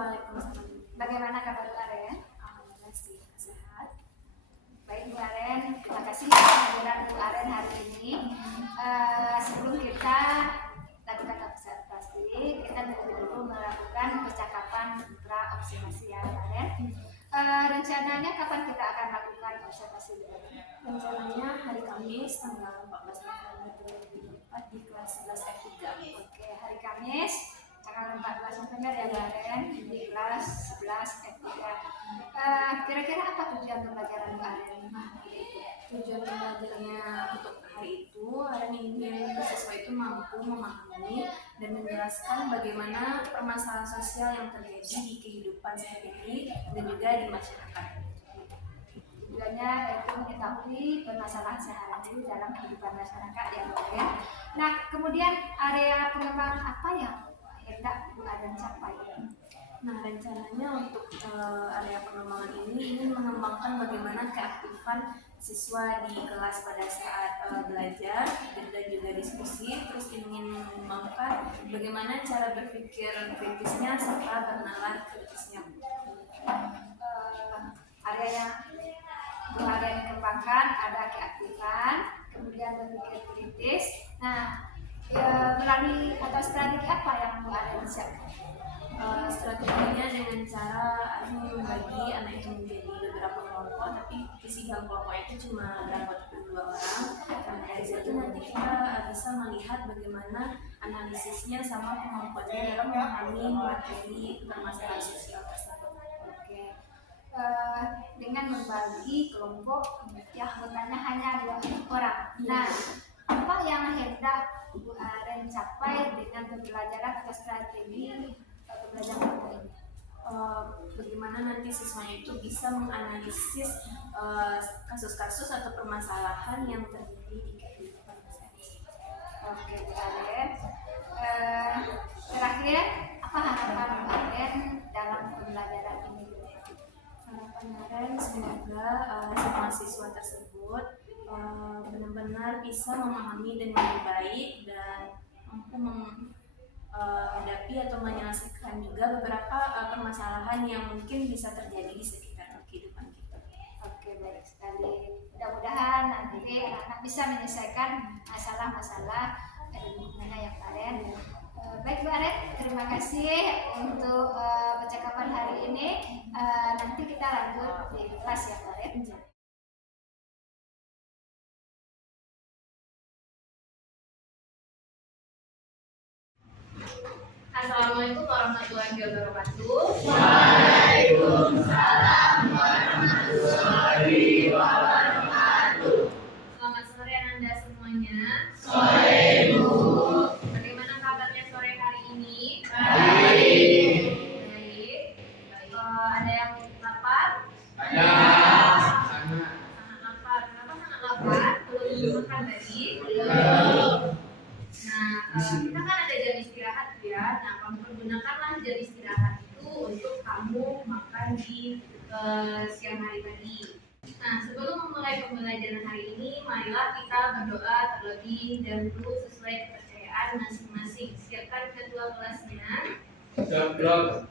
Waalaikumsalam. Bagaimana kabar Bu Aren? Alhamdulillah sih, sehat. Baik Bu Aren, terima kasih kehadiran Bu Aren hari ini. Sebelum kita lakukan observasi, kita terlebih dahulu melakukan percakapan pra-observasi ya Bu Aren. Rencananya kapan kita akan lakukan observasi Bu Aren? Rencananya hari Kamis tanggal 14 November 2024 di kelas 11 F3. Oke, hari Kamis tanggal 14 November ya Bu Aren di kelas 11 F3. Kira-kira apa tujuan pembelajaran Bu Aren? Tujuan belajarnya untuk hari itu, Aren ingin siswa itu mampu memahami dan menjelaskan bagaimana permasalahan sosial yang terjadi di kehidupan sehari-hari dan juga di masyarakat. Tujuannya yaitu mengetahui permasalahan sehari-hari dalam kehidupan masyarakat ya Bu Aren. Nah, kemudian area pengembangan apa yang hendak Bu Aren capai? Nah, rencananya untuk area pengembangan ini ingin mengembangkan bagaimana keaktifan siswa di kelas pada saat belajar dan juga diskusi, terus ingin mengembangkan bagaimana cara berpikir kritisnya serta bernalar kritisnya. Area yang Bu Aren kembangkan ada keaktifan, kemudian berpikir kritis. Nah, melalui atau strategi apa yang Bu Aren siapkan? Strateginya dengan cara membagi anak itu menjadi beberapa kelompok, tapi isi dalam kelompok itu cuma berapa 2 orang. Nah, dari situ nanti kita bisa melihat bagaimana analisisnya sama kemampuannya dalam memahami materi permasalahan sosial tersebut. Oke. Dengan membagi kelompok yang anggotanya hanya 2 orang. Nah, apa yang hendak Bu Aren capai dengan pembelajaran atau strategi pembelajaran ini? Bagaimana nanti siswanya itu bisa menganalisis kasus-kasus atau permasalahan yang terjadi di kehidupan sehari-hari. Oke, Bu Aren. Terakhir, apa harapan Bu Aren dalam pembelajaran ini? Harapan Aren semoga semua siswa tersebut benar-benar bisa memahami dengan baik dan mampu menghadapi atau menyelesaikan juga beberapa permasalahan yang mungkin bisa terjadi di sekitar kehidupan kita. Oke, baik sekali. Mudah-mudahan nanti anak-anak bisa menyelesaikan masalah-masalah lingkungannya ya Bu Aren. Baik Bu Aren, terima kasih untuk percakapan hari ini. Nanti kita lanjut di kelas ya Bu Aren. Assalamualaikum warahmatullahi wabarakatuh. Waalaikumsalam warahmatullahi wabarakatuh. Selamat sore Anda semuanya. Sore Bu. Bagaimana kabarnya sore hari ini? Baik. Baik. Ada yang lapar? Ada. Sangat lapar. Kenapa sangat lapar? Belum makan tadi? Belum. Nah, kita kan ada jam istirahat ya. Nah, kamu pergunakanlah jam istirahat itu untuk kamu makan di siang hari tadi. Nah, sebelum memulai pembelajaran hari ini, marilah kita berdoa terlebih dahulu sesuai kepercayaan masing-masing. Siapkan kedua kelasnya. Sebelum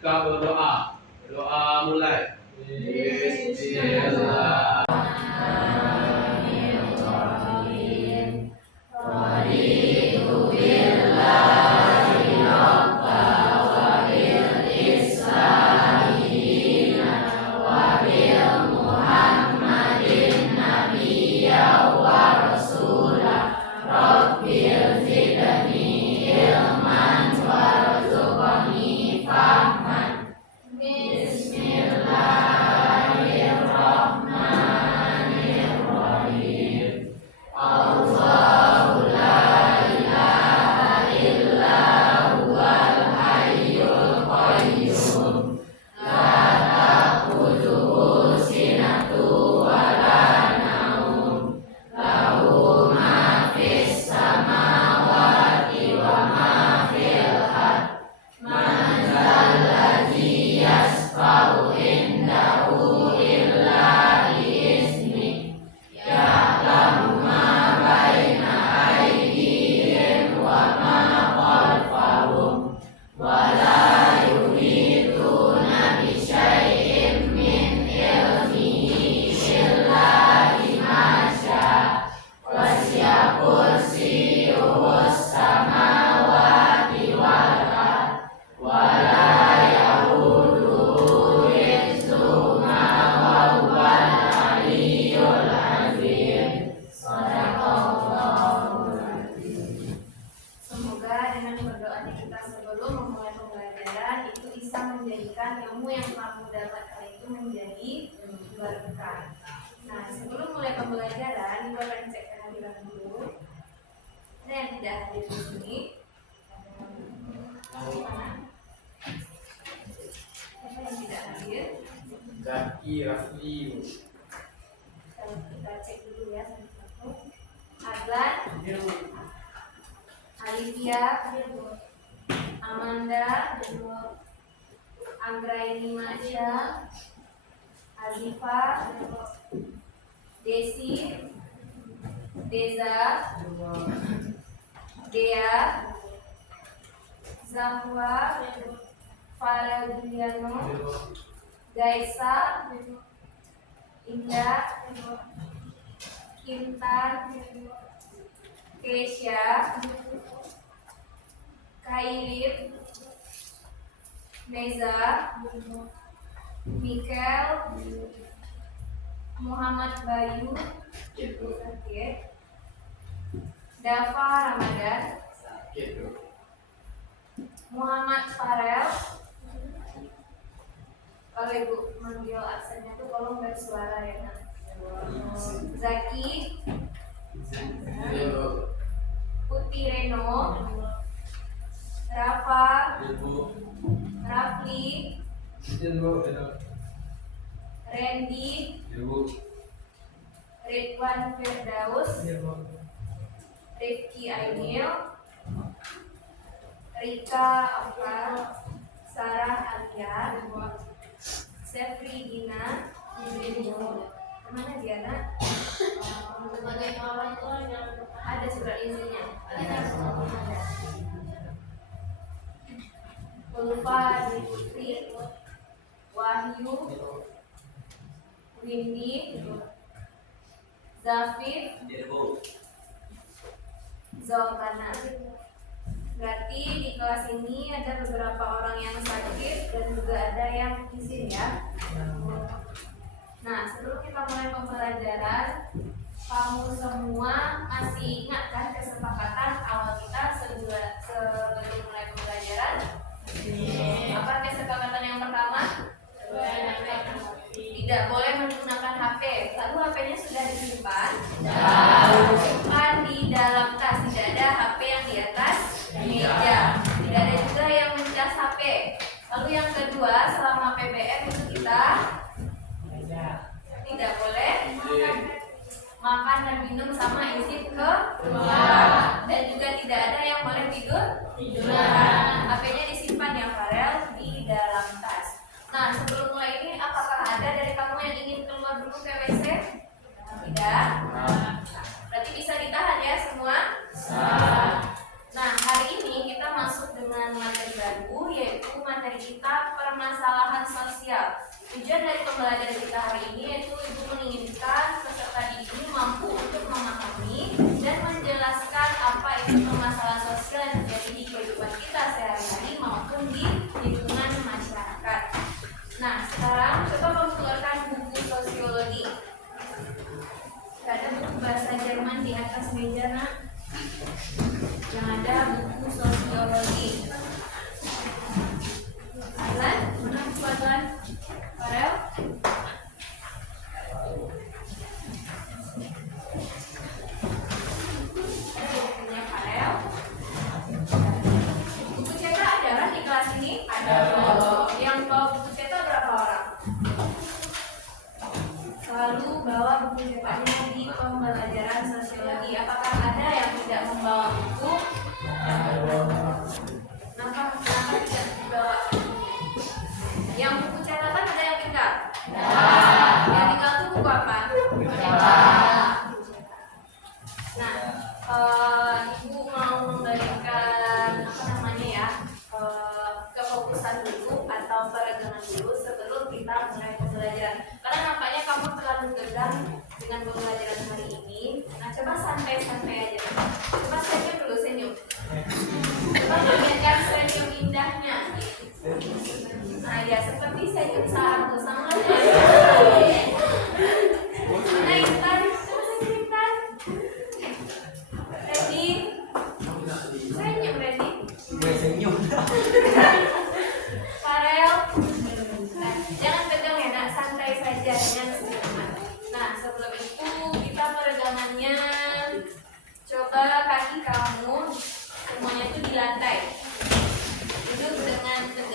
kita berdoa, doa mulai. Bismillah. dengan berdoanya kita sebelum memulai pembelajaran itu bisa menjadikan ilmu yang kamu dapatkan itu menjadi berkah. Nah, sebelum mulai pembelajaran, kita akan cek kehadiran dulu. Ada yang tidak hadir di sini? Mana? Siapa yang tidak hadir? Zaki Rafli. Kita cek dulu ya satu-satu. Adlan, Alivia, Amanda, Anggraini Masya, Azifa, Desi, Deza, Dea, Zahwa, Farel Juliano, Gaisa, Indah, Kintan, Keisha, Kailin, Neza, Mikel, Muhammad Bayu, Dava Ramadan, Muhammad Farel. Kalau ibu manggil aksennya tuh tolong bersuara ya nak. Zaki, Putih Reno, Rafa, Rafli, Randy, Ridwan Firdaus, Rifki Ainil, Rika Afar, Sarah Alia, Sefri Dina, kemana dia nak? Sebagai orang tua yang ada surat izinnya. Ulfa Putri, Wahyu, Windy, Zafif, Zoltana. Berarti di kelas ini ada beberapa orang yang sakit dan juga ada yang izin ya. Nah, sebelum kita mulai pembelajaran, kamu semua masih ingat kan kesepakatan awal kita sebelum mulai pembelajaran? Apa kesepakatan yang pertama? Tidak boleh menggunakan HP. Lalu HP-nya sudah disimpan? Simpan di dalam tas. Tidak ada HP yang di atas meja. Tidak ada juga yang mencas HP. Lalu yang kedua, selama PBM itu kita tidak boleh makan dan minum sama isi ke luar. Dan juga tidak ada yang boleh tiduran. HP-nya disimpan ya Farel di dalam tas. Nah, sebelum mulai ini apakah ada dari kamu yang ingin keluar dulu ke WC? Tidak. Berarti bisa ditahan ya semua? Nah, hari ini kita masuk dengan materi baru, yaitu materi kita permasalahan sosial. Tujuan dari pembelajaran kita hari ini yaitu Ibu menginginkan peserta didik ini mampu untuk memahami dan menjelaskan apa itu permasalahan sosial yang terjadi di kehidupan kita sehari-hari maupun di lingkungan masyarakat. Nah, sekarang coba kamu keluarkan buku sosiologi. Ada buku bahasa Jerman di atas meja nak. Yang ada buku sosiologi. Adlan, mana buku Adlan? Farel? Ada bukunya Farel? Buku cetak ada kan di kelas ini? Ada. Yang bawa buku cetak berapa orang? Selalu bawa buku cetaknya di pembelajaran sosiologi. Apakah ada yang tidak membawa buku? Kenapa tidak dibawa? Yang buku catatan ada yang tinggal? Yang tinggal itu buku apa? Nah, Ibu mau memberikan kefokusan dulu atau peregangan dulu sebelum kita mulai pembelajaran. Karena nampaknya kamu terlalu tegang dengan pembelajaran hari ini. Nah, coba santai-santai aja. Coba senyum dulu, senyum. Coba perlihatkan senyum indahnya. Nah, ya seperti senyum sarangku sama aja. Mana Intan? Coba senyum Intan. Ready? Senyum Ready.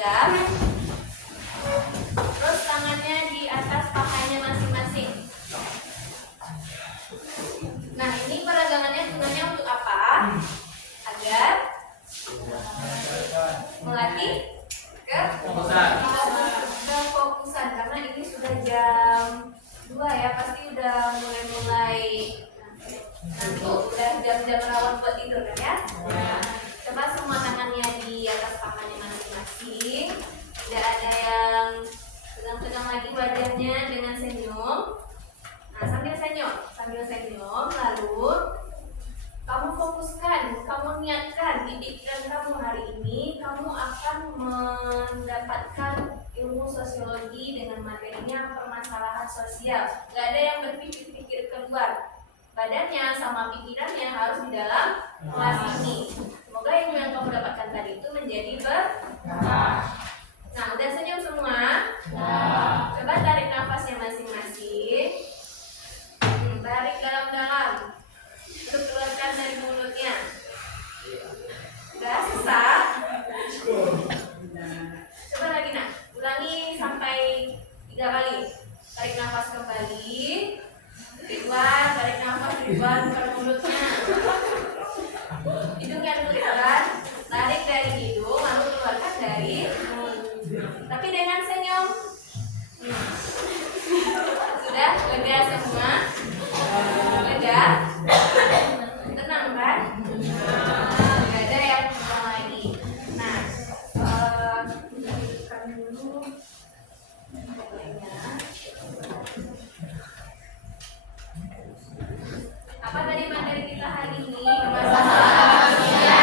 tegap. Terus tangannya di atas pahanya masing-masing. Nah, ini peregangannya gunanya untuk apa? Agar melatih kefokusan, karena ini sudah jam 2 ya, pasti udah mulai ngantuk, udah jam-jam rawan buat tidur kan ya? Coba semua tangannya di atas pahanya masing-masing, tidak ada yang pegang-pegang lagi wajahnya dengan senyum. Nah, sambil senyum, lalu kamu fokuskan, kamu niatkan di pikiran kamu hari ini, kamu akan mendapatkan ilmu sosiologi dengan materinya permasalahan sosial. Gak ada yang berpikir-pikir keluar. Badannya sama pikirannya harus di dalam kelas ini. Semoga ilmu yang kamu dapatkan tadi itu menjadi berkah. Nah, udah senyum semua? Coba tarik nafasnya masing-masing. Tarik dalam-dalam. Terus keluarkan dari mulutnya. Udah selesai? Coba lagi nak, ulangi sampai 3 kali. Tarik nafas kembali. Ridwan, tarik nafas Ridwan ke mulutnya. Hidungnya dulu Ridwan. Tarik dari hidung, lalu keluarkan dari mulut. Tapi dengan senyum. Sudah lega semua? Lega? Tenang kan? Gak ada yang kurang lagi. Nah, hidupkan dulu pokoknya. Apa tadi materi kita hari ini? Permasalahan sosial.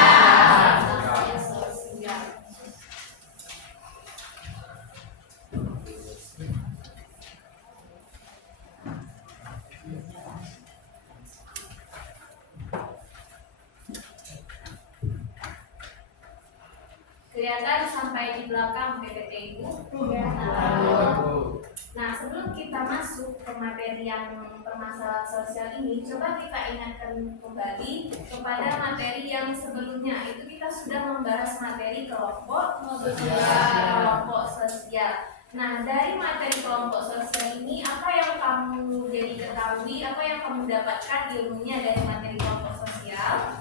Kelihatan sampai di belakang PPT itu? Nah, sebelum kita masuk ke materi yang permasalahan sosial ini, coba kita ingatkan kembali kepada materi yang sebelumnya. Itu kita sudah membahas materi kelompok sosial. Nah, dari materi kelompok sosial ini, apa yang kamu jadi ketahui, apa yang kamu dapatkan ilmunya dari materi kelompok sosial?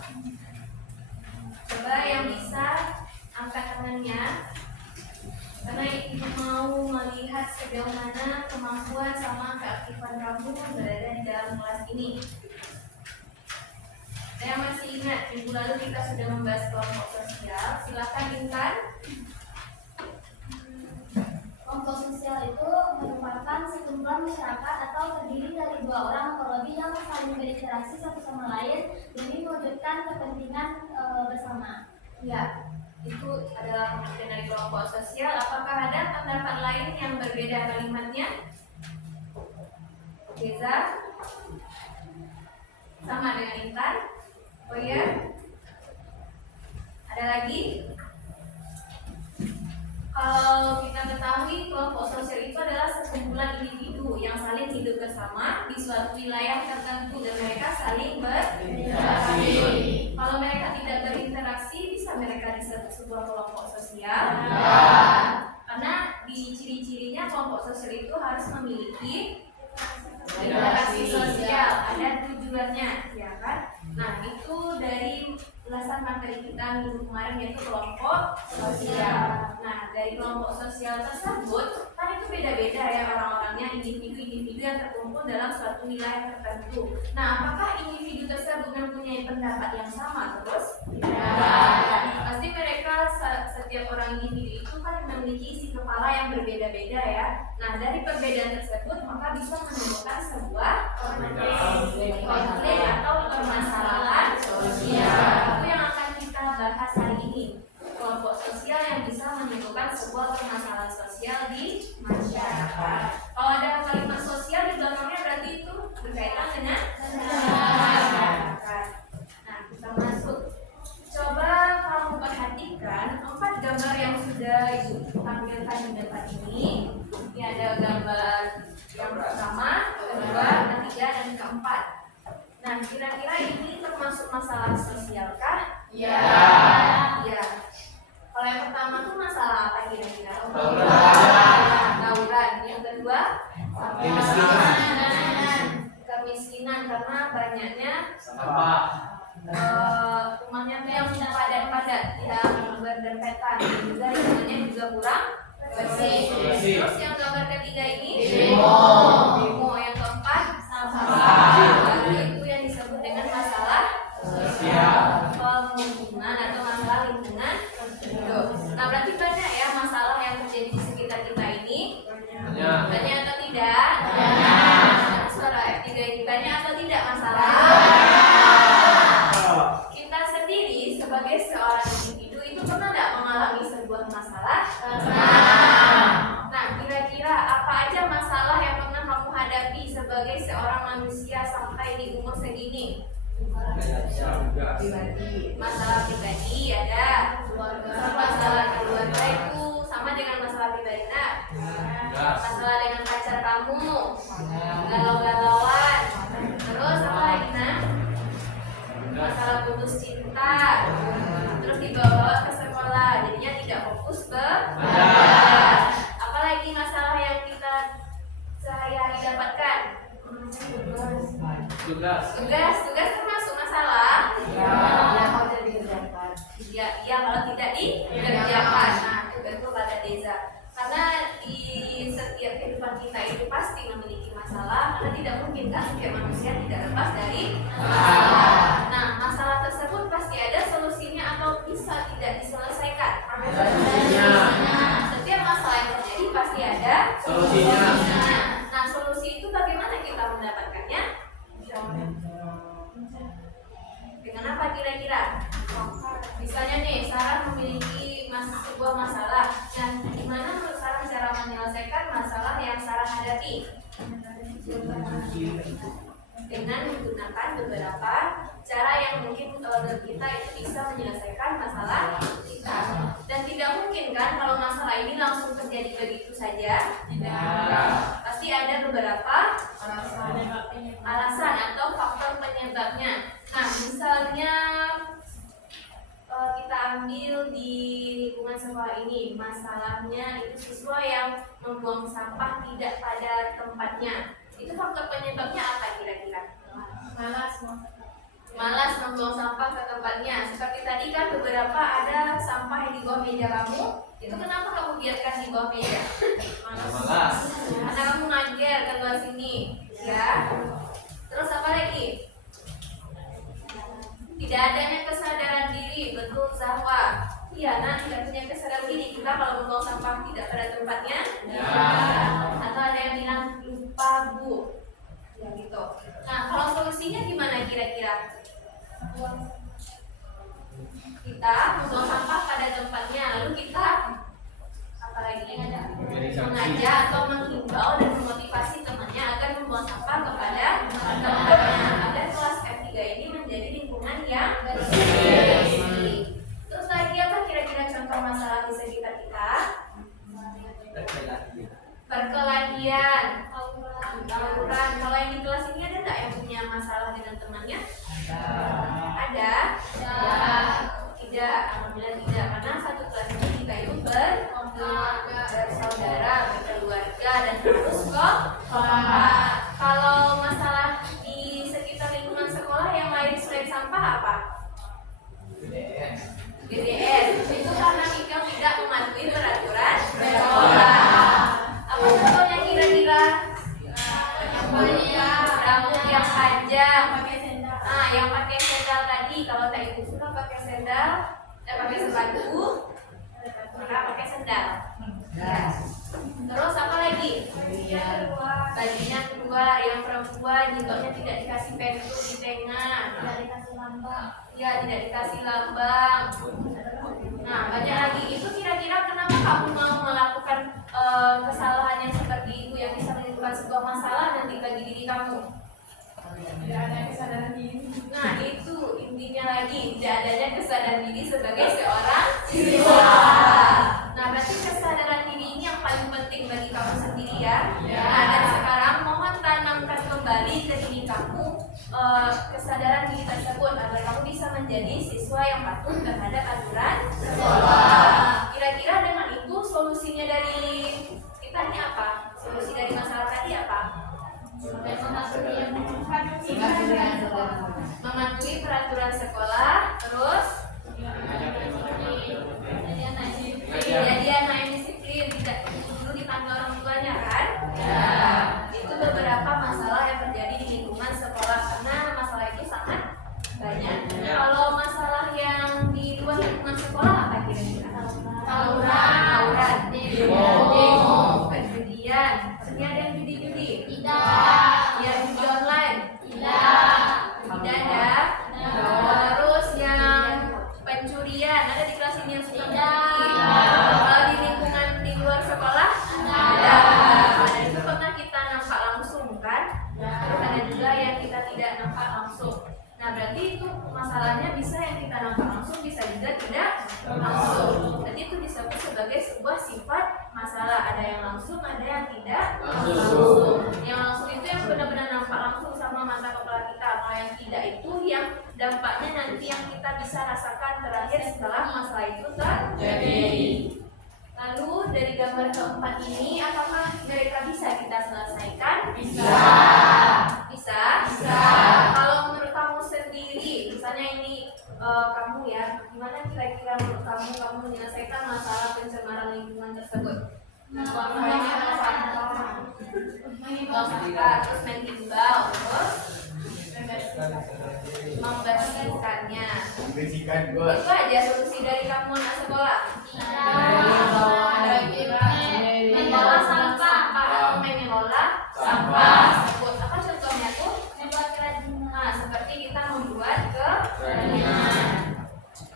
Coba yang bisa angkat tangannya, karena ibu mau melihat sejauh mana kemampuan sama keaktifan kamu berada di dalam kelas ini. Saya masih ingat minggu lalu kita sudah membahas kelompok sosial. Silakan Intan. Kelompok sosial itu merupakan sekumpulan masyarakat atau terdiri dari 2 orang atau lebih yang saling berinteraksi satu sama lain demi mewujudkan kepentingan bersama. Ya, itu adalah pengertian dari kelompok sosial. Apakah ada pendapat lain yang berbeda kalimatnya? Geza? Sama dengan Intan? Oh ya? Ada lagi? Kalau kita ketahui kelompok sosial itu adalah sekumpulan individu yang saling hidup bersama di suatu wilayah tertentu dan mereka saling berinteraksi. Kalau mereka tidak berinteraksi, bisa mereka disebut sebuah kelompok sosial? Karena di ciri-cirinya kelompok sosial itu harus memiliki interaksi sosial, ada tujuannya, ya kan? Nah, itu dari ulasan materi kita minggu kemarin yaitu kelompok sosial. Nah, dari kelompok sosial tersebut kan itu beda-beda ya orang-orangnya, individu-individu yang terkumpul dalam suatu wilayah tertentu. Nah, apakah individu tersebut mempunyai pendapat yang sama terus? Tidak. Pasti mereka setiap orang individu itu kan memiliki isi kepala yang berbeda-beda ya. Nah, dari perbedaan tersebut maka bisa menemukan sebuah konflik atau permasalahan sosial. Itu yang akan kita bahas hari ini. Kelompok sosial yang bisa menimbulkan sebuah permasalahan sosial di masyarakat. Kalau ada kalimat sosial di belakangnya berarti itu berkaitan dengan masyarakat. Nah, kita masuk. Coba kamu perhatikan 4 gambar yang sudah ditampilkan di depan ini. Ini ada gambar yang pertama, kedua, ketiga, dan keempat. Nah, kira-kira ini termasuk masalah sosial kah? Ya. Ya. Kalau yang pertama tuh masalah apa kira-kira? padat, yang berdempetan, dan juga lingkungannya juga kurang bersih. Terus yang gambar ketiga ini demo. Yang keempat sampah. Itu yang disebut dengan masalah pemukiman atau masalah lingkungan hidup. Nah, berarti banyak ya masalah yang terjadi di sekitar kita ini. Banyak atau tidak? Suara F3 ini banyak atau tidak masalah? Kita sendiri sebagai seorang individu itu pernah tidak mengalami sebuah masalah? Nah, kira-kira apa aja masalah yang pernah kamu hadapi sebagai seorang manusia sampai di umur segini? Masalah pribadi ada, masalah keluarga itu sama dengan masalah pribadi. Masalah dengan pacar kamu, galau-galauan, terus apa lagi masalah putus cinta, terus dibawa ke sekolah, jadinya tidak fokus belajar. Apalagi masalah yang kita sehari-hari dapatkan? Tugas termasuk masalah. Ya kalau tidak dikerjakan. Nah, itu pada Deza. Karena di setiap kehidupan kita itu pasti memiliki masalah, karena tidak mungkin kan setiap manusia tidak lepas dari masalah. Nah, masalah tersebut pasti ada solusinya atau bisa tidak diselesaikan. Setiap masalah yang terjadi pasti ada solusinya. Nah, solusi itu bagaimana kita mendapatkannya? Dengan apa kira-kira? Misalnya nih, Sarah memiliki sebuah masalah. Nah, gimana menurut Sarah cara menyelesaikan masalah yang Sarah hadapi? Dengan menggunakan beberapa cara yang mungkin menurut kita itu bisa menyelesaikan masalah kita. Dan tidak mungkin kan kalau masalah ini langsung terjadi begitu saja. Tidak. Pasti ada beberapa alasan atau faktor penyebabnya. Nah, misalnya kita ambil di lingkungan sekolah ini, masalahnya itu siswa yang membuang sampah tidak pada tempatnya. Itu faktor penyebabnya apa kira-kira? Malas membuang sampah ke tempatnya. Seperti tadi kan beberapa ada sampah yang di bawah meja kamu. Itu kenapa kamu biarkan di bawah meja? Malas. Karena kamu ngajar ke luar sini, ya. Terus apa lagi? Tidak adanya kesadaran diri, betul Zahwa. Iya, nah tidak punya kesadaran diri kita kalau membuang sampah tidak pada tempatnya. Ya. Atau ada yang bilang lupa bu, ya gitu. Nah, kalau solusinya gimana kira-kira? Kita membuang sampah pada tempatnya, lalu kita apalagi mengajak atau menghimbau dan memotivasi temannya agar membuang sampah kepada tempatnya agar kelas F3 ini menjadi lingkungan yang bersih. Terus lagi apa kira-kira contoh masalah di sekitar kita? Perkelahian, tawuran. Kalau yang di kelas ini ada nggak yang punya masalah dengan temannya? Ada? Tidak, alhamdulillah tidak. Karena satu kelas ini kita itu bersaudara, berkeluarga, dan harus kompak. Kalau masalah di sekitar lingkungan sekolah yang lain selain sampah apa? GDS. Itu karena kita tidak mematuhi peraturan sekolah. Apa contohnya kira-kira? Rambut yang panjang. Nah, yang pakai sendal tadi, kalau tak ibu suka pakai sendal, pakai sepatu, maka pakai sendal. Terus apa lagi? Bajunya keluar, yang perempuan jilbabnya tidak dikasih pentul di tengah, tidak dikasih lambang. Ya, tidak dikasih lambang. Nah, banyak lagi. Itu kira-kira kenapa kamu mau melakukan kesalahan yang seperti itu yang bisa menimbulkan sebuah masalah nanti bagi diri kamu? Tidak ada kesadaran diri. Nah, itu intinya lagi, tidak adanya kesadaran diri sebagai seorang siswa. Nah, berarti kesadaran diri ini yang paling penting bagi kamu sendiri ya. Nah, dan sekarang mohon tanamkan kembali ke diri kamu kesadaran diri tersebut agar kamu bisa menjadi siswa yang patuh terhadap aturan sekolah. Kira-kira dengan itu solusinya dari kita ini apa? Solusi dari masalah tadi apa? Mematuhi peraturan sekolah, terus sini yang suka memiliki? Kalau di lingkungan di luar sekolah? Ada. Ada itu pernah kita nampak langsung kan? Terus ada juga yang kita tidak nampak langsung. Nah berarti itu masalahnya bisa yang kita nampak langsung, bisa juga tidak langsung. Jadi itu disebut sebagai sebuah sifat masalah. Ada yang langsung, ada yang tidak langsung. Yang langsung itu yang benar-benar nampak langsung sama mata kepala kita. Kalau yang tidak itu yang dampaknya nanti yang kita bisa rasakan terakhir setelah masalah itu terjadi. Lalu dari gambar keempat ini, apakah mereka bisa kita selesaikan? Bisa. Bisa? Bisa. Kalau menurut kamu sendiri, misalnya ini kamu ya, gimana kira-kira menurut kamu menyelesaikan masalah pencemaran lingkungan tersebut? Mengurangi sampah, terus menghimbau, terus membersihkannya. Membersihkan bos. Itu aja solusi dari kamu anak sekolah. Mengelola sampah atau mengelola sampah tersebut. Apa contohnya tuh? Membuat kerajinan. Nah, seperti kita membuat kerajinan.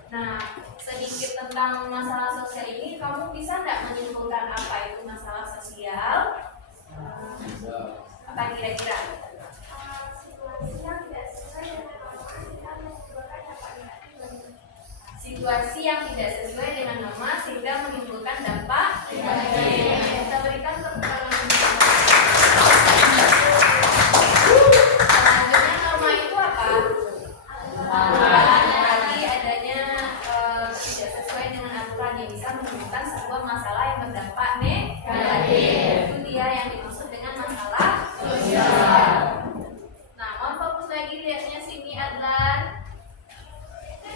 Nah, sedikit tentang masalah sosial ini, kamu bisa nggak menyimpulkan apa itu masalah sosial? Apa kira-kira? Situasi yang tidak sesuai dengan norma sehingga menimbulkan dampak negatif. Kita berikan tepuk tangan. Selanjutnya norma itu apa? Berarti adanya tidak sesuai dengan aturan yang bisa menimbulkan sebuah masalah yang berdampak negatif. Itu dia yang dimaksud dengan masalah sosial. Nah, mohon fokus lagi lihatnya sini Adlan.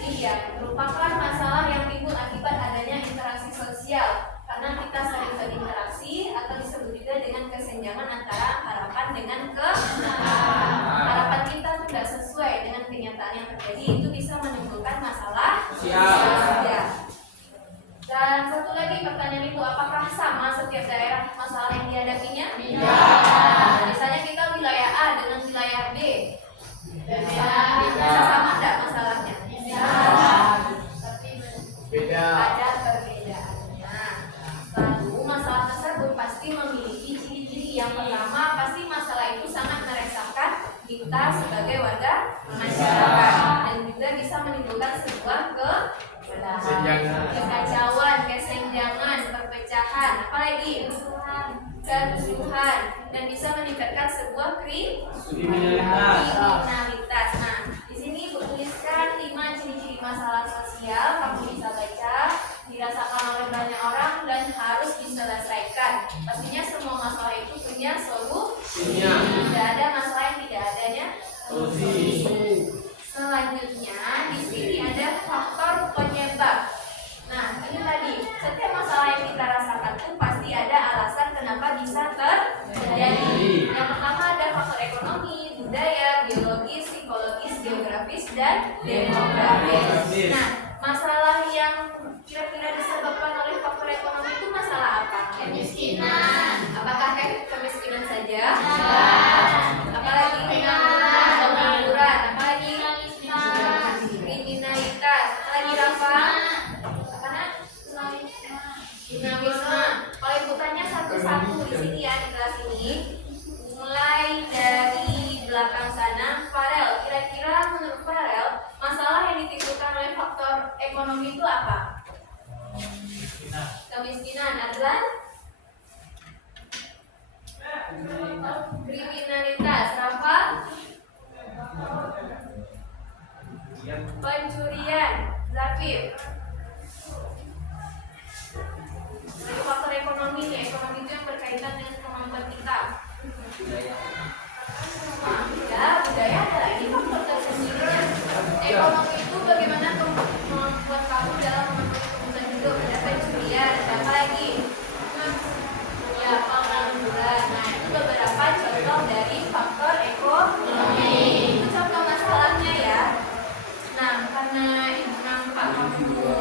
Iya, merupakan masalah yang timbul akibat adanya interaksi sosial. Karena kita sering berinteraksi atau disebut juga dengan kesenjangan antara harapan dengan kenyataan. Harapan kita tidak sesuai dengan kenyataan yang terjadi, itu bisa menimbulkan masalah sosial. Dan satu lagi pertanyaan itu, apakah sama setiap daerah masalah yang dihadapinya? Iya. Misalnya kita wilayah A dengan wilayah B. Bisa sama enggak masalahnya? Beda. Ada perbedaannya. Lalu masalah tersebut pasti memiliki ciri-ciri. Yang pertama, pasti masalah itu sangat meresahkan kita sebagai warga masyarakat dan juga bisa menimbulkan sebuah kekacauan, kesenjangan, perpecahan, apalagi kerusuhan, dan bisa meningkatkan sebuah kriminalitas. Nah, di sini tuliskan 5 ciri-ciri masalah sosial. Kamu bisa baca, dirasakan oleh banyak orang dan harus diselesaikan. Pastinya semua masalah itu punya solusi. Tidak ada masalah yang tidak adanya solusi. Selanjutnya di sini ada faktor penyebab. Nah, ini tadi setiap masalah yang kita rasakan itu pasti ada alasan kenapa bisa terjadi. Yang pertama ada faktor ekonomi, budaya, biologis, psikologis, geografis, dan demografis. Nah, masalah yang kira-kira disebabkan oleh faktor ekonomi itu masalah apa? Kemiskinan. Apakah kemiskinan saja? Apalagi pengangguran, apalagi kriminalitas, apalagi Rafa? Dinamisme. Kalau ibu tanya satu-satu di sini ya, di kelas ini, mulai dari belakang sana, Farel, kira-kira menurut Farel masalah yang ditimbulkan oleh faktor ekonomi itu apa? Kemiskinan. Adlan? Kriminalitas. Rafa? Pencurian. Zafir? Dari faktor ekonomi nih, ekonomi itu yang berkaitan dengan kemampuan kita. Ya, budaya ada lagi faktor tersendiri. Ekonomi itu bagaimana kemampuan kamu dalam memenuhi kebutuhan hidup. Ada pencurian, ada apa lagi? Ya, pengangguran. Nah, itu beberapa contoh dari faktor ekonomi. Itu contoh masalahnya ya. Nah, karena ibu nampak kamu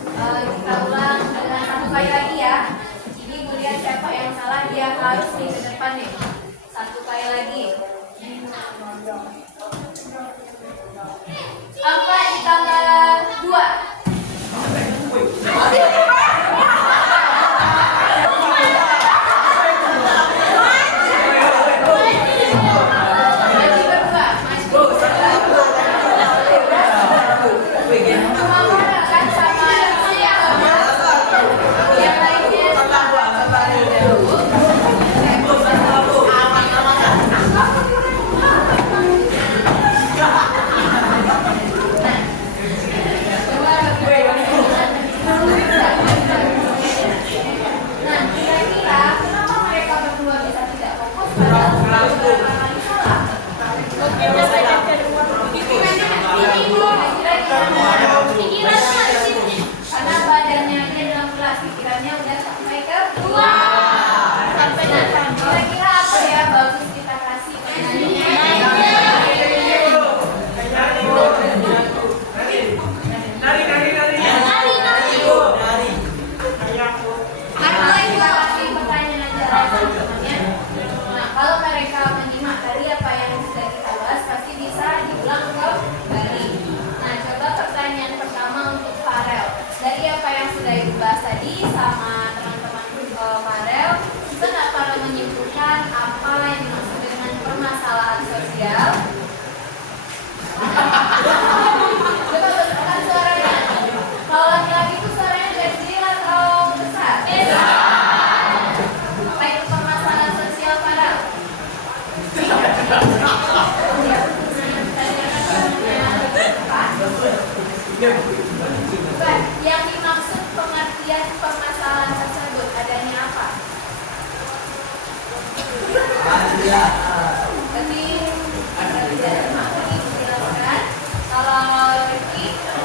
Kita ulang dengan 1 kali lagi ya. Ini Bu lihat siapa yang salah, dia harus di depan nih. 1 kali lagi. 4 ditambah 2. Karena badannya aja 16, pikirannya udah sampai ke 2. Sampai nanti. Kira-kira apa ya bagus kita kasih? Pertanyaan aja teman-temannya. Nah, kalau mereka menyimak dari apa yang sudah kita bahas, pasti bisa diulang kembali. Nah, coba pertanyaan pertama untuk Farel. Dari apa yang sudah Ibu bahas tadi sama teman-teman Farel, bisa nggak Farel menyimpulkan apa yang dimaksud dengan permasalahan sosial? Coba bentukkan suaranya. Kalau laki-laki itu suaranya kecil atau besar? Apa itu permasalahan sosial Farel? Yang dimaksud pengertian permasalahan tersebut adanya apa? Tadi dijelaskan. Kalau Rifki, nah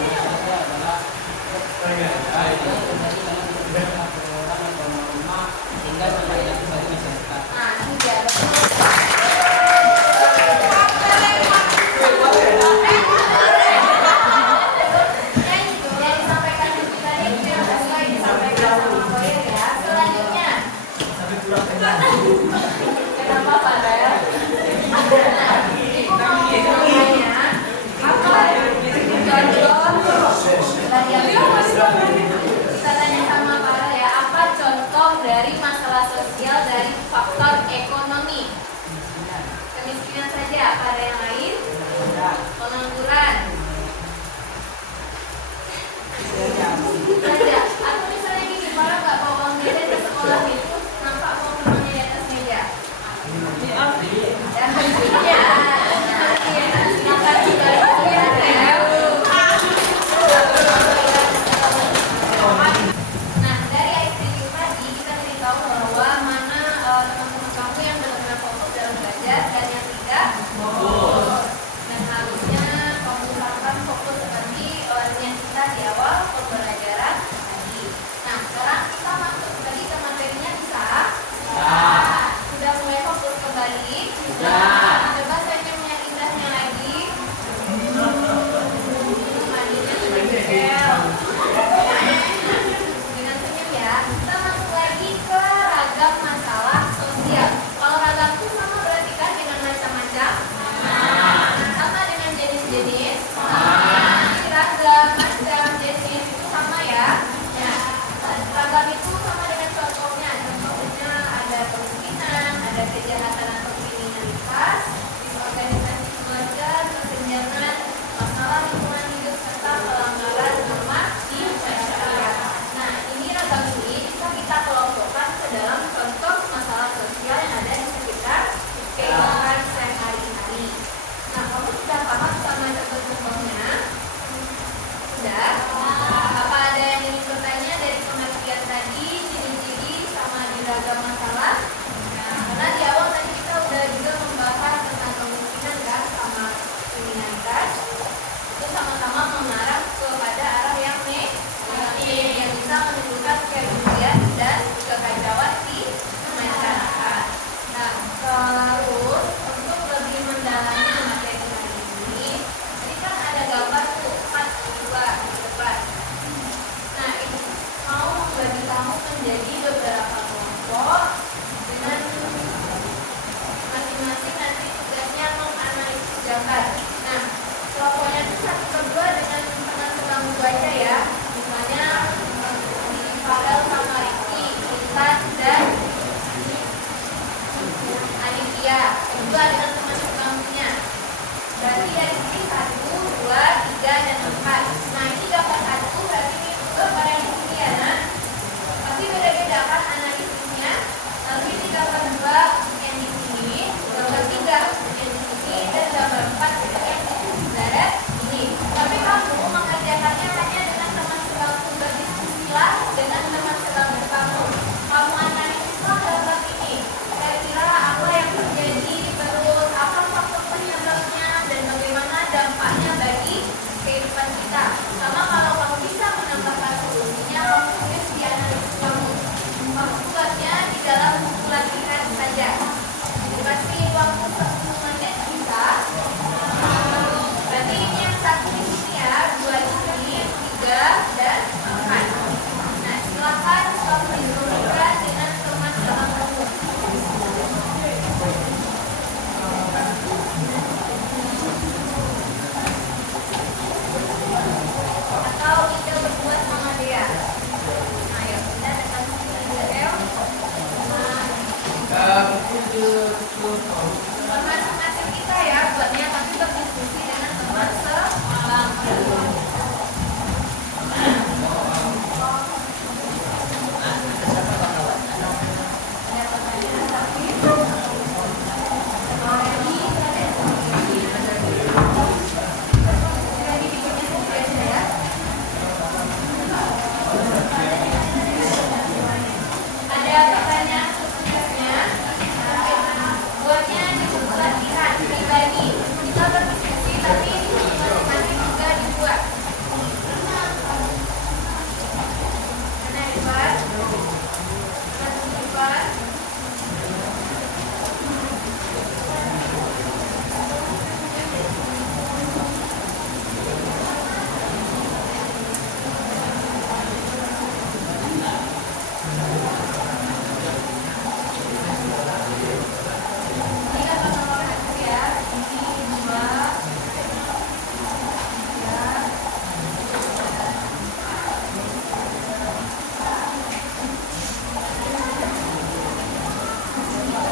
ini dia yang disampaikan Rifki tadi itu yang sesuai disampaikan sama Koyer ya. Selanjutnya, kenapa Farel? Ibu mau bertanya apa contoh? Kita tanya sama Farel ya, apa contoh dari masalah sosial dari faktor ekonomi? Kemiskinan saja, apa ada yang lain? Pengangguran saja. Atau misalnya gini, Farel nggak bawa uang jajan ke sekolah itu, nampak uang temannya di atas meja. Dan berikutnya, makan juga itu ya. Nah, dari ICQ tadi kita beritahu bahwa mana teman-teman kamu menjadi beberapa kelompok dengan masing-masing nanti tugasnya menganalisis gambar. Nah, kelompoknya itu 1/2 dengan teman kamu baca ya. Misalnya Farel sama Riki, Intan dan Aditya. Kedua dengan teman kamunya. Berarti dari sini 1, 2, 3, dan 4. Nah, ini gambar 1 berarti ini gambar yang di sini ya, nah. Pasti beda-beda kan analisisnya. Lalu ini gambar 2 yang di sini, gambar 3 yang di sini, dan gambar 4 yang di sebelah ini. Tapi kamu mengerjakannya hanya dengan teman sebangku, berdiskusilah dengan teman sebangku kamu. Kamu analisislah gambar ini. Kira-kira apa yang terjadi, terus apa faktor penyebabnya, dan bagaimana dampaknya bagi kehidupan kita. Sama kalau kamu bisa menambahkan solusinya, kamu tulis di analisis kamu. Kamu buatnya di dalam buku latihan saja. Dikasih waktu 10 menit bisa. Berarti ini yang 1 di sini ya, 2 di sini, 3 dan 4. Nah, silakan kamu diskusikan dengan teman kamu. Atau kita berbuat sama dia. Nah, yuk kita tekan sini aja, buat masing-masing kita ya, buatnya tapi berdiskusi dengan teman sebangku. Ada pertanyaan tapi jadi bikinnya sendiri aja ya. Ada pertanyaan khususnya, buatnya di buku latihan pribadi. Kita berdiskusi tapi di buku masing-masing juga dibuat. Mana dibuat? Mana dibuat? Ini gambar nomor 1 ya. Ini 2, 3,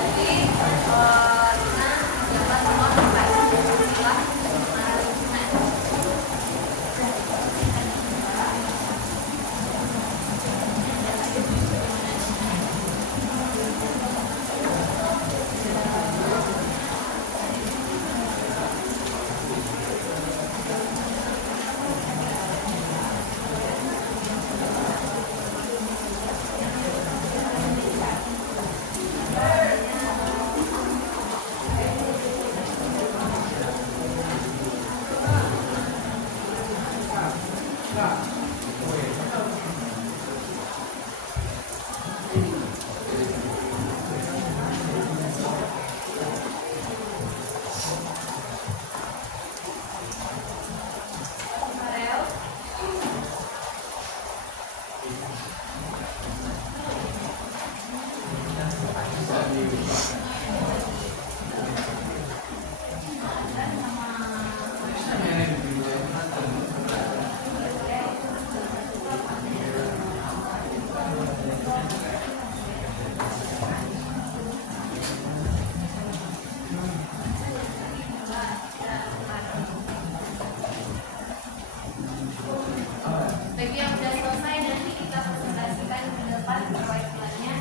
jadi gambar nomor 4. Istilah analisis. Farel. Bagi yang sudah selesai nanti kita presentasikan ke depan proyek plannya.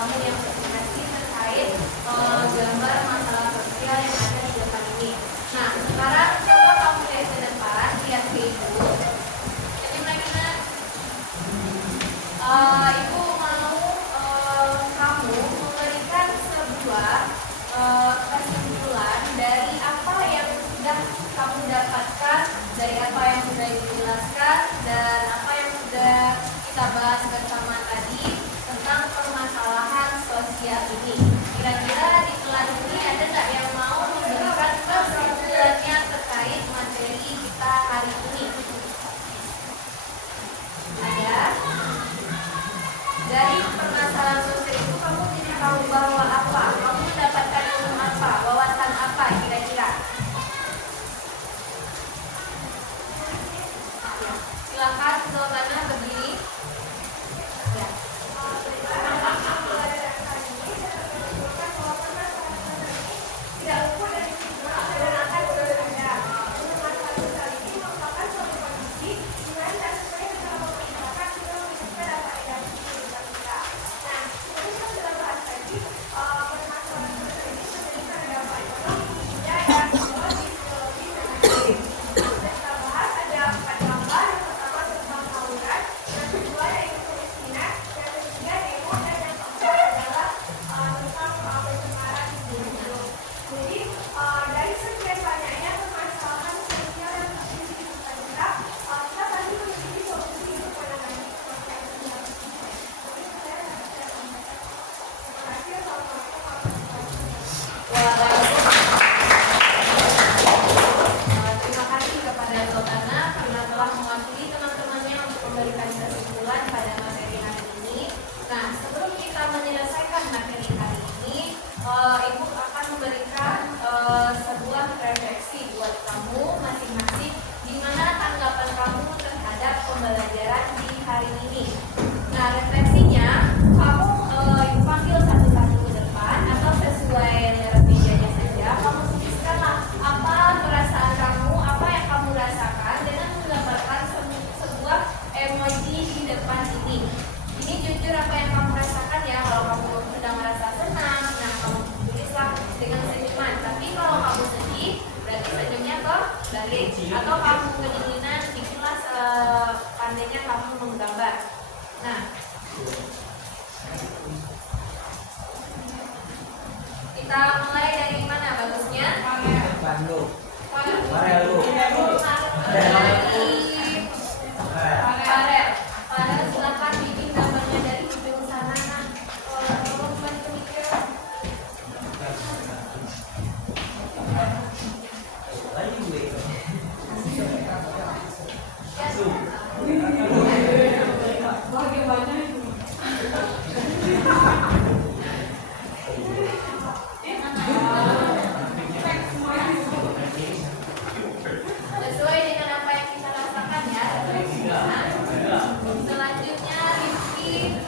kamu yang presentasi terkait gambar masalah sosial yang ada di depan ini. Nah, sekarang coba kamu lihat ke depan, lihat ke ibu. Senyum lagi nak. Ibu mau kamu memberikan sebuah kesimpulan dari apa yang sudah kamu dapatkan, dari apa yang sudah dijelaskan, dan apa yang sudah kita bahas bersama tadi tentang permasalahan sosial ini. Kira-kira di kelas ini ada nggak yang mau memberikan kesimpulannya terkait materi kita hari ini? Ada? Dari permasalahan sosial itu kamu jadi tahu bahwa apa? Kamu mendapatkan ilmu apa? Wawasan apa kira-kira? Silakan Sultana berdiri. Ya. Terima kasih kepada Sultana karena telah mewakili teman-temannya untuk memberikan kesimpulan pada materi hari ini. Nah, sebelum kita menyelesaikan materi hari ini, Ibu akan memberikan sebuah refleksi buat kamu masing-masing, di mana tanggapan kamu terhadap pembelajaran di hari ini. Nah, refleksinya kamu Ibu panggil satu-satu ke depan atau sesuai layar mejanya saja. Kamu tuliskanlah apa perasaan kamu, apa yang kamu rasakan dengan menggambarkan sebuah emoji di depan ini. Ini jujur apa yang kamu rasakan ya. Kalau kamu sedang merasa senang, nah kamu tulislah dengan senyuman. Tapi kalau kamu sedih, berarti senyumnya kebalik. Atau kamu kedinginan, bikinlah sepandainya kamu menggambar. Nah, kita mulai dari mana bagusnya? Bandung. Farel. Farel, silakan bikin gambarnya dari ujung sana. Nah, tolong bantu mikir. Sesuai dengan apa yang kita rasakan ya. Selanjutnya Rizky.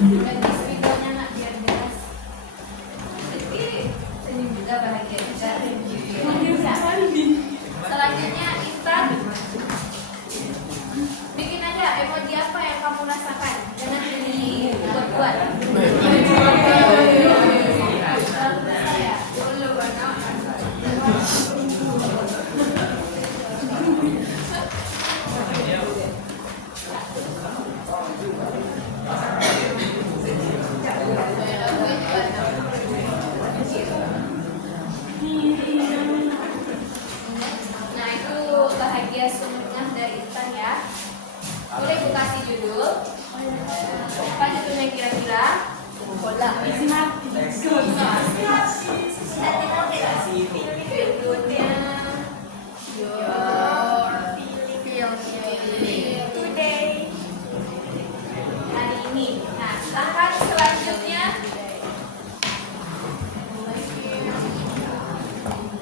Ganti speakernya nak biar jelas. Rizky senyum juga bahagia juga. Selanjutnya Intan. Bikin aja emoji apa yang kamu rasakan. Jangan dibuat-buat. Nah, itu bahagia sungguhnya dari Intan ya. Boleh Bu kasih judul? Apa judulnya kira-kira? Bola. Judulnya Your Feeling Today. Hari ini. Nah, silakan selanjutnya.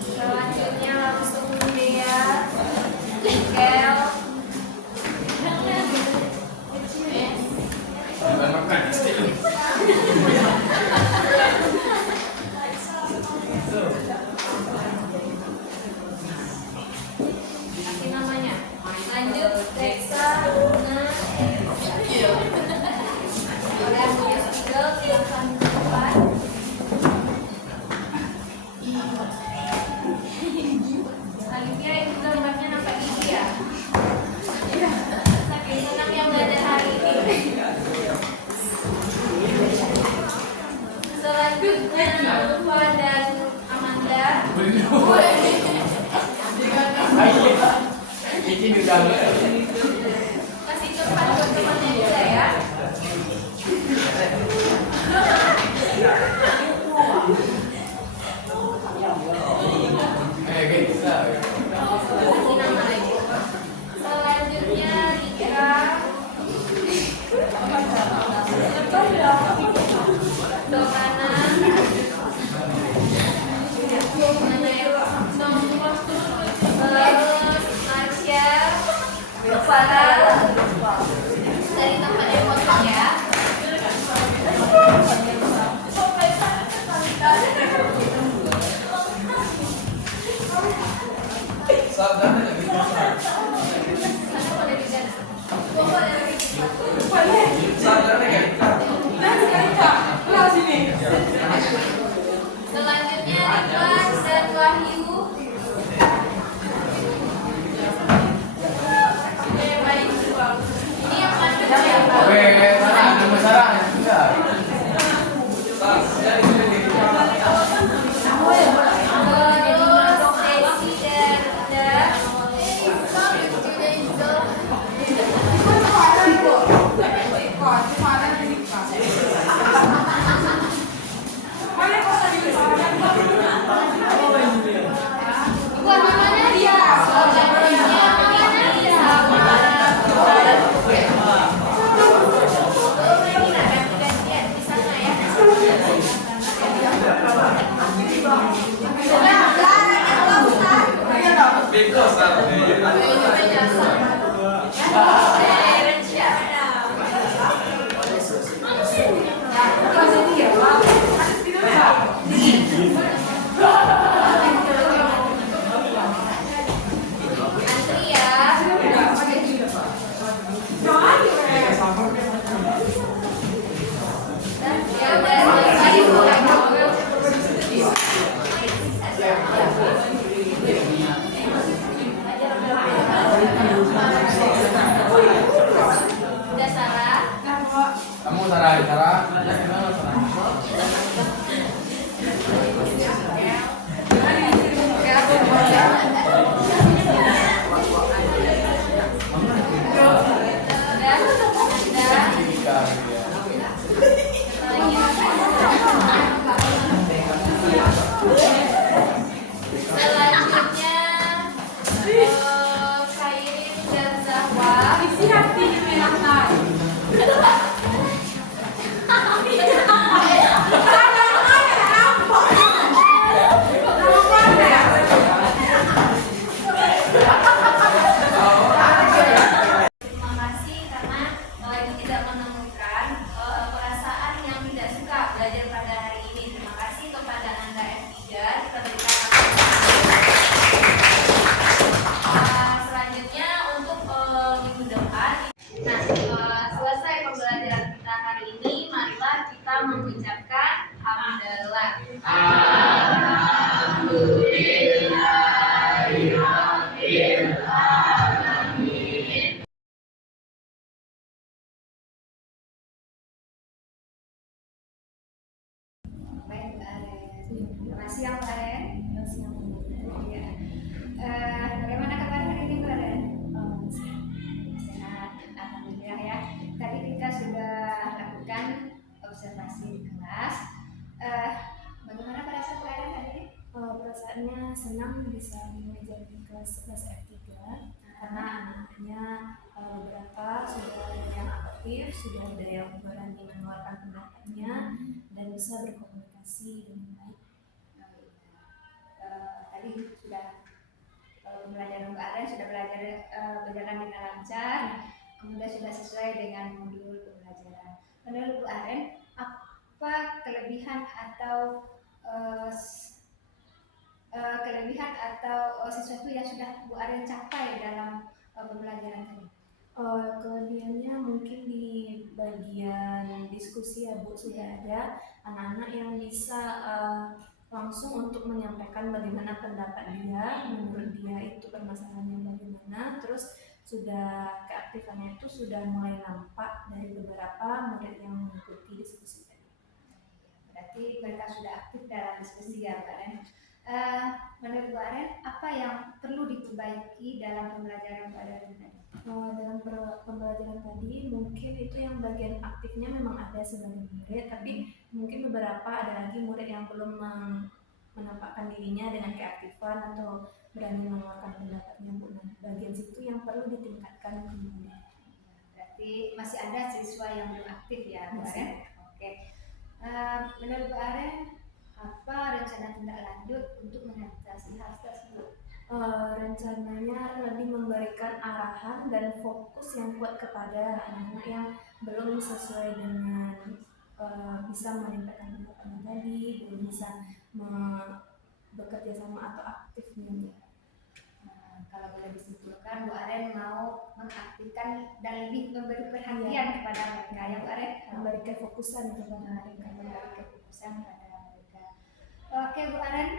Selanjutnya langsung Dea, Kel, Selanjutnya Ridwan dan Wahyu. Ini yang mana siapa? Oke, nama Sarah juga. Terus Desi dan bukan namanya dia. Selanjutnya namanya dia. Ganti-gantian di sana ya. Antri ya. Ya udah udah Sarah. Kamu Sarah, gimana Sarah? Selanjutnya Khairin dan Zahwa. Terima kasih karena tidak menemukan perasaan yang tidak suka belajar pada hari ini. Terima kasih kepada Anda F3. Kita berikan selanjutnya untuk minggu depan. Nah, selesai pembelajaran kita hari ini, marilah kita mengucapkan hamdalah. Baik, Mbak Aren. Terima kasih ya, Mbak Aren. Ya. Bagaimana kabar hari ini, Mbak Aren? Sehat, alhamdulillah ya. Tadi kita sudah lakukan observasi di kelas. Bagaimana perasaan Mbak Aren hari ini? Perasaannya senang bisa mengajar di kelas F3 karena anak-anaknya beberapa sudah ada yang aktif, sudah ada yang berani mengeluarkan pendapatnya dan bisa berkomunikasi dengan baik. Tadi sudah pembelajaran Mbak Aren sudah belajar berjalan dengan lancar, kemudian sudah sesuai dengan modul pembelajaran. Menurut Bu Aren, apa kelebihan atau sesuatu yang sudah Bu Aren capai dalam pembelajaran tadi? Kelebihannya mungkin di bagian diskusi ya Bu, sudah ada anak-anak yang bisa langsung untuk menyampaikan bagaimana pendapat dia, menurut dia itu permasalahannya bagaimana, terus sudah keaktifannya itu sudah mulai nampak dari beberapa murid yang mengikuti diskusi tadi. Berarti mereka sudah aktif dalam diskusi ya, Mbak Aren. Menurut Bu Aren, apa yang perlu diperbaiki dalam pembelajaran pada hari ini? Dalam pembelajaran tadi mungkin itu yang bagian aktifnya memang ada sebagai murid, tapi mungkin beberapa ada lagi murid yang belum menampakkan dirinya dengan keaktifan atau berani mengeluarkan pendapatnya Bu. Nah, bagian situ yang perlu ditingkatkan kembali. Berarti masih ada siswa yang belum aktif ya, Bu Masih. Aren? Oke. Menurut Bu Aren, apa rencana tindak lanjut untuk mengatasi hal tersebut? Rencananya lebih memberikan arahan dan fokus yang kuat kepada anak-anak yang belum sesuai dengan bisa menyampaikan pendapatnya tadi, belum bisa bekerja sama atau aktifnya. Kalau boleh disimpulkan, Bu Aren mau mengaktifkan dan lebih memberi perhatian kepada mereka ya Bu Aren. memberikan fokusan untuk Memberikan fokusan pada mereka. Oke Bu Aren,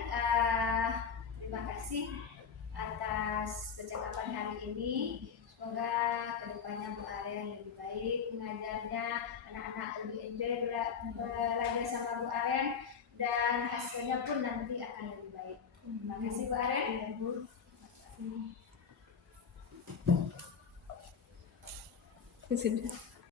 terima kasih atas percakapan hari ini. Semoga kedepannya Bu Aren lebih baik mengajarnya, anak-anak lebih enjoy belajar sama Bu Aren, dan hasilnya pun nanti akan lebih baik. Terima kasih Bu Aren. Iya, Bu. Terima kasih. Sudah.